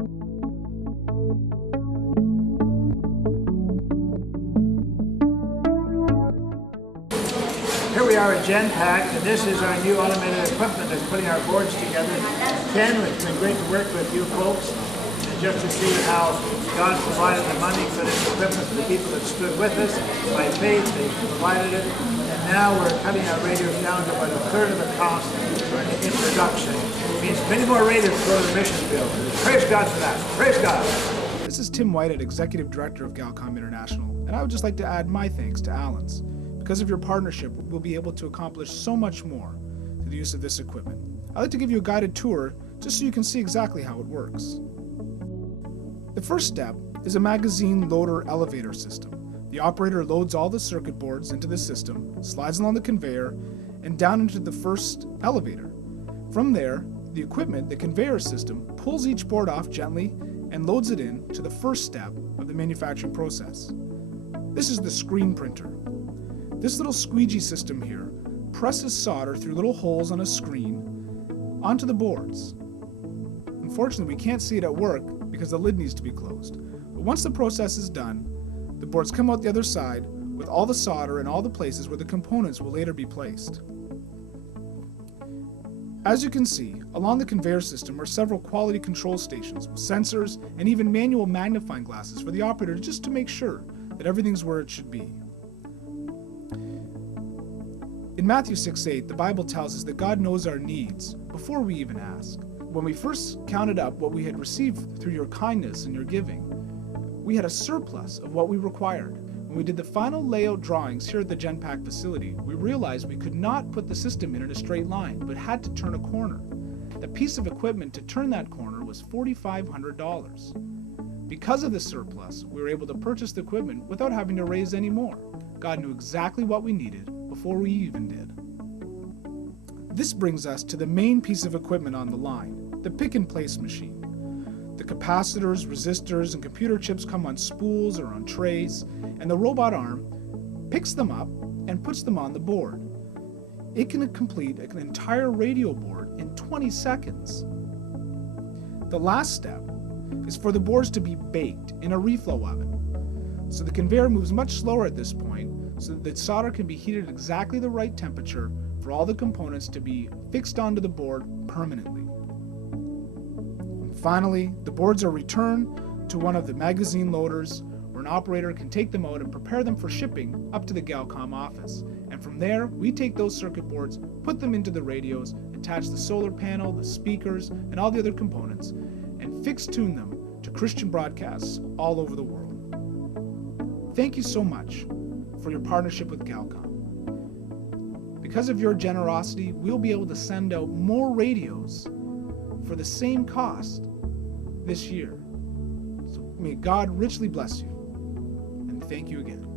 Here we are at Genpack, and this is our new automated equipment that's putting our boards together. Ken, it's been great to work with you folks, and just to see how God provided the money for this equipment for the people that stood with us. By faith, they provided it, and now we're cutting our radios down to about a third of the cost in production. It means many more radios go to the mission field. Praise God for that. Praise God. This is Tim Whitehead, Executive Director of Galcom International, and I would just like to add my thanks to Alan's. Because of your partnership, we'll be able to accomplish so much more through the use of this equipment. I'd like to give you a guided tour just so you can see exactly how it works. The first step is a magazine loader elevator system. The operator loads all the circuit boards into the system, slides along the conveyor, and down into the first elevator. From there, the equipment, the conveyor system, pulls each board off gently and loads it in to the first step of the manufacturing process. This is the screen printer. This little squeegee system here presses solder through little holes on a screen onto the boards. Unfortunately, we can't see it at work because the lid needs to be closed. But once the process is done, the boards come out the other side with all the solder in all the places where the components will later be placed. As you can see, along the conveyor system are several quality control stations with sensors and even manual magnifying glasses for the operator just to make sure that everything's where it should be. In Matthew 6:8, the Bible tells us that God knows our needs before we even ask. When we first counted up what we had received through your kindness and your giving, we had a surplus of what we required. When we did the final layout drawings here at the Genpack facility, we realized we could not put the system in a straight line, but had to turn a corner. The piece of equipment to turn that corner was $4,500. Because of the surplus, we were able to purchase the equipment without having to raise any more. God knew exactly what we needed before we even did. This brings us to the main piece of equipment on the line, the pick-and-place machine. The capacitors, resistors, and computer chips come on spools or on trays, and the robot arm picks them up and puts them on the board. It can complete an entire radio board in 20 seconds. The last step is for the boards to be baked in a reflow oven. So the conveyor moves much slower at this point, so that the solder can be heated at exactly the right temperature for all the components to be fixed onto the board permanently. And finally, the boards are returned to one of the magazine loaders, where an operator can take them out and prepare them for shipping up to the Galcom office. And from there, we take those circuit boards, put them into the radios, attach the solar panel, the speakers, and all the other components, and fix-tune them to Christian broadcasts all over the world. Thank you so much for your partnership with Galcom. Because of your generosity, we'll be able to send out more radios for the same cost this year. So may God richly bless you, and thank you again.